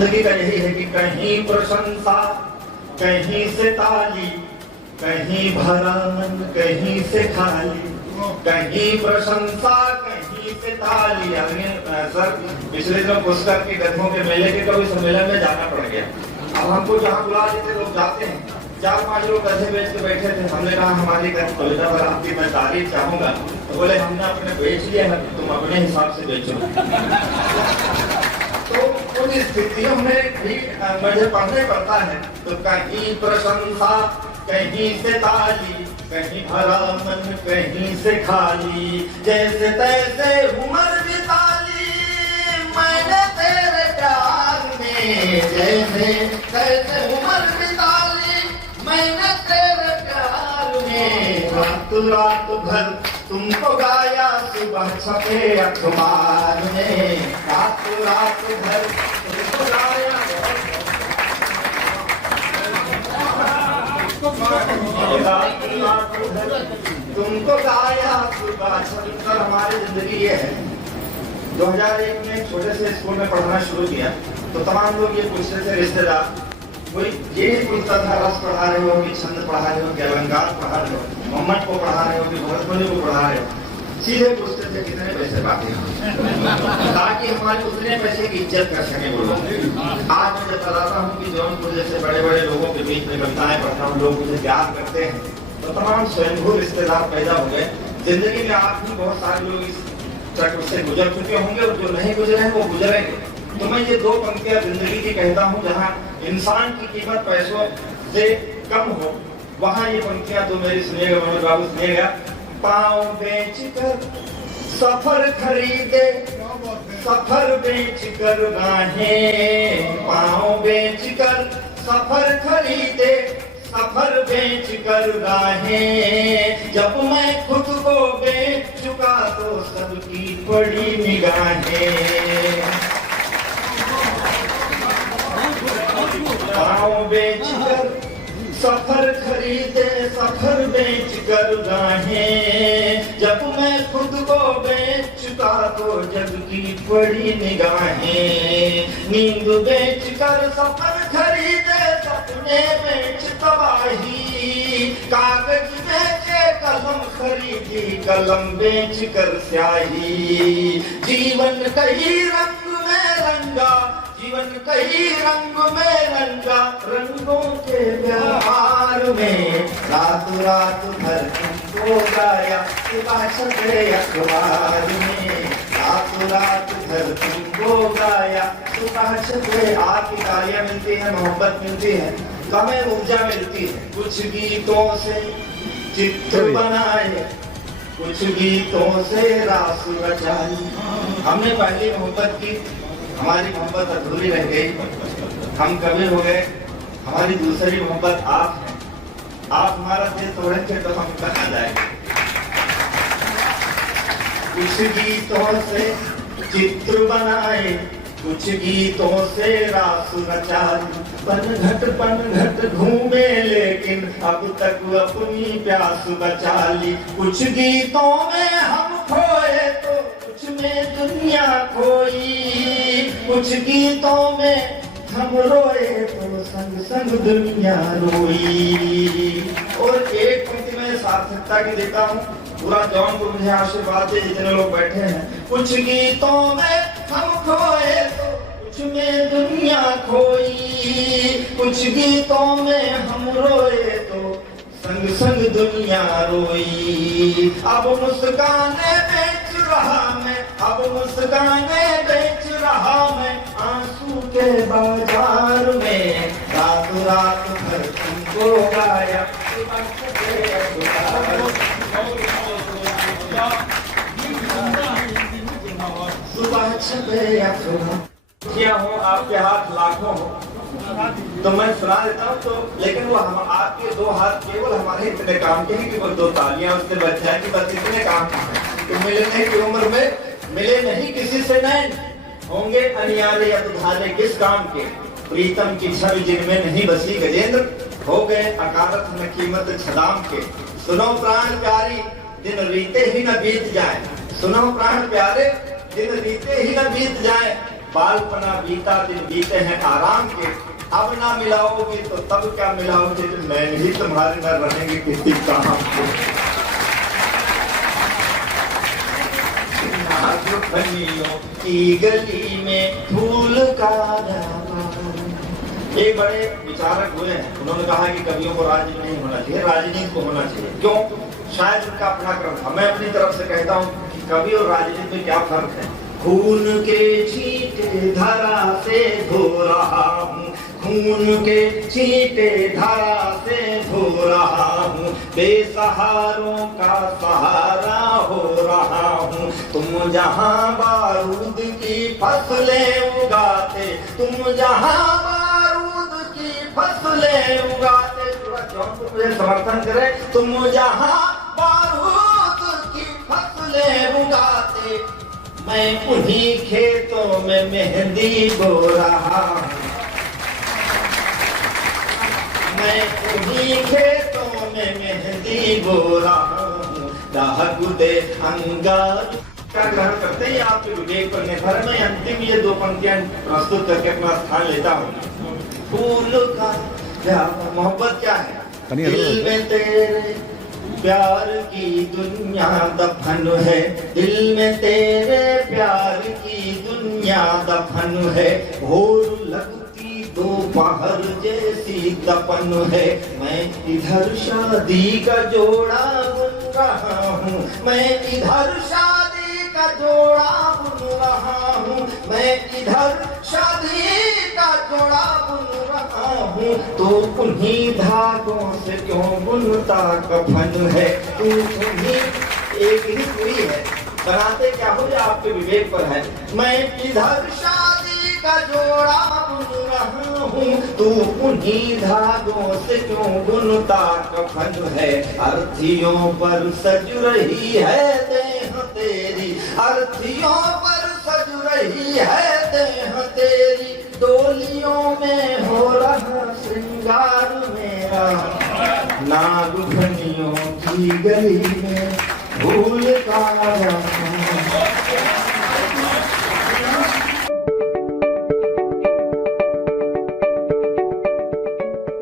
जिंदगी का यही है कि कहीं प्रशंसा, कहीं से ताली, कहीं भरा मन, कहीं से खाली, कहीं प्रशंसा, कहीं से ताली। सर पिछले दिनों पुष्कर के गधों के मेले के कभी सम्मेलन में जाना पड़ गया। अब हमको जहाँ बुला लेते लोग जाते हैं, 4-5 लोग गधे बेच के बैठे थे। हमने कहा हमारी कविता पर आपकी मैं तारीफ चाहूंगा, तो बोले हमने अपने बेच लिया है, तुम अपने हिसाब से बेचो। तो उन स्थितियों में भी मुझे पढ़ने पड़ता है। तो कहीं प्रशंसा, कहीं से ताली, कहीं भरा मन, कहीं से खाली, जैसे तैसे उम्र बिताली मैंने तेरे प्यार में, जैसे तैसे उम्र बिताली मैंने तेरे प्यार में। रात भर तुमको गाया, सुबह छपे अखबार में, रात भर तुमको गाया, तुमको गाया सुबह छपकर। हमारी जिंदगी ये है। 2001 में छोटे से स्कूल में पढ़ना शुरू किया तो तमाम लोग ये पूछते थे, रिश्तेदार कोई ये पूछता था, रस पढ़ा रहे हो कि छंद पढ़ा रहे हो कि अलंकार पढ़ा रहे हो, मोहम्मद को पढ़ा रहे हो कि भरतमुनि को पढ़ा रहे हो। सीधे पूछते थे कितने पैसे पाते हो, ताकि हमारे उतने पैसे की इज्जत कर सके वो लोग। आज मैं जब बताता हूँ कि जौनपुर जैसे बड़े बड़े लोगों के बीच में कविताएं पढ़ता हूँ, लोग मुझे प्यार करते हैं, तो तमाम स्वयंभू रिश्तेदार पैदा हो गए। जिंदगी में आप भी बहुत सारे लोग इस चक्र से गुजर चुके होंगे और जो नहीं गुजरे हैं वो गुजरेंगे। तो मैं ये 2 पंक्तियां जिंदगी की कहता हूँ, जहाँ इंसान की कीमत पैसों से कम हो, वहाँ ये पंक्तियां तो मेरी सुनिएगा, मनोज बाबू सुनिएगा। पाँव बेच कर सफर खरीदे, सफर बेच कर गाहें, पाँव बेच कर सफर खरीदे, सफर बेच कर गाहें। जब मैं खुद को बेच चुका तो सबकी बड़ी निगाहें। पाँव बेच कर सफर खरीदे, सफर बेच कर गाहें। जब मैं खुद को बेच चुका तो जग की बड़ी निगाहें। नींद बेच कर सफर खरीदे, सपने बेच तबाही। कागज बेचे कलम खरीदी, कलम बेच कर स्याही। जीवन कई रंग में रंगा, जीवन कई रंग में रंगा, रंगों के व्यवहार में। रात भर तुमको गाया, सुबह छपे अखबार में। रात भर तुमको गाया, सुबह छपे। आपकी तालियां मिलती है, मोहब्बत मिलती है, तो हमें ऊर्जा मिलती है। कुछ गीतों से चित्र बनाए, कुछ गीतों से रास रचाई। हमने पहली मोहब्बत की, हमारी मोहब्बत अधूरी रह गई, हम कभी हो गए। हमारी दूसरी मोहब्बत आप है, आप हमारा दिल तोड़ेंगे तो हम बना जाएंगे। कुछ गीतों से चित्र बनाए, कुछ गीतों से रास रचाई। पन घट घूमे लेकिन अब तक अपनी प्यास बचा ली। कुछ गीतों में हम खोए तो कुछ में दुनिया खोई। कुछ गीतों में हम रोए तो संग संग दुनिया रोई। और एक पंक्ति में सार्थकता की देता हूँ, पूरा जौनपुर मुझे आशीर्वाद दे जितने लोग बैठे हैं। कुछ गीतों में हम खोए तो कुछ में दुनिया खोई। कुछ गीतों में हम रोए तो संग संग दुनिया रोई। अब मुस्काने बेच रहा मैं, अब मुस्काने बेच रहा मैं आंसू के बाजार में। रात भर तुमको गाया, सुबह छपे अखबार। क्या हो आपके हाथ लाखों हो तो मैं सुना देता हूँ, तो लेकिन वो हम आपके 2 हाथ केवल हमारे इतने काम के हैं कि वो 2 तालियां उससे बच जाए कि बस इतने काम तो मिलने की उम्र में मिले नहीं किसी से नैन, होंगे अनियारे या दुधारे किस काम के। प्रीतम की छवि जिनमें नहीं बसी गजेंद्र, हो गए अकारत न कीमत छदाम के। सुनो प्राण प्यारी दिन रीते ही न बीत जाए, सुनो प्राण प्यारे दिन रीते ही न बीत जाए। बालपना बीता दिन बीते हैं आराम के, अब ना मिलाओगे तो तब क्या मिलाओगे, जब मैं ही तुम्हारे न रहेंगे किसी काम के। नागफनियों की गली में फूल का एक बड़े विचारक हुए हैं, उन्होंने कहा कि कवियों को राजनीति नहीं होना चाहिए, राजनीति को होना चाहिए। क्यों? शायद उनका अपना क्रम था। मैं अपनी तरफ से कहता हूँ कि कवि और राजनीति में क्या फर्क है। खून के छींटे धरा से धो रहा हूँ, खून के छींटे धरा से धो रहा हूँ, बेसहारों का सहारा हो रहा हूँ। तुम जहाँ बारूद की फसलें उगाते, तुम जहाँ बारूद की फसलें उगाते, मुझे समर्थन करे, तुम जहाँ बारूद की फसलें उगाते, मैं उन्हीं खेतों में मेहंदी बो रहा हूँ, मैं उन्हीं खेतों में मेहंदी बो रहा हूँ। दाहगुदे अंगार का ग्रहण करते ही आपके विवेक पर निर्भर। मैं अंतिम ये दो पंक्तियां प्रस्तुत करके अपना स्थान लेता हूँ। फूल का क्या मोहब्बत क्या है, दिल में तेरे प्यार की दुनिया दफन है, दिल में तेरे प्यार की दुनिया दफन है, भोर लगती दोपहर जैसी तपन है। मैं इधर शादी का जोड़ा बुन रहा हूँ, मैं इधर शादी का जोड़ा बुन रहा हूँ, मैं इधर शादी का जोड़ा बुन रहा हूँ। तो उन्हीं धागों से क्यों बुनता कफन है, तू उन्हीं एक ही हुई है, बनाते क्या हो या आपके विवेक पर है। मैं इधर शादी का जोड़ा बुन रहा हूँ, तू उन्हीं धागों से क्यों बुनता कफन है। अर्थियों पर सज रही है देह तेरी, अर्थियों पर सज रही है देह तेरी, डोलियों में हो रहा श्रृंगार मेरा, नागफनियों की गली में फूल का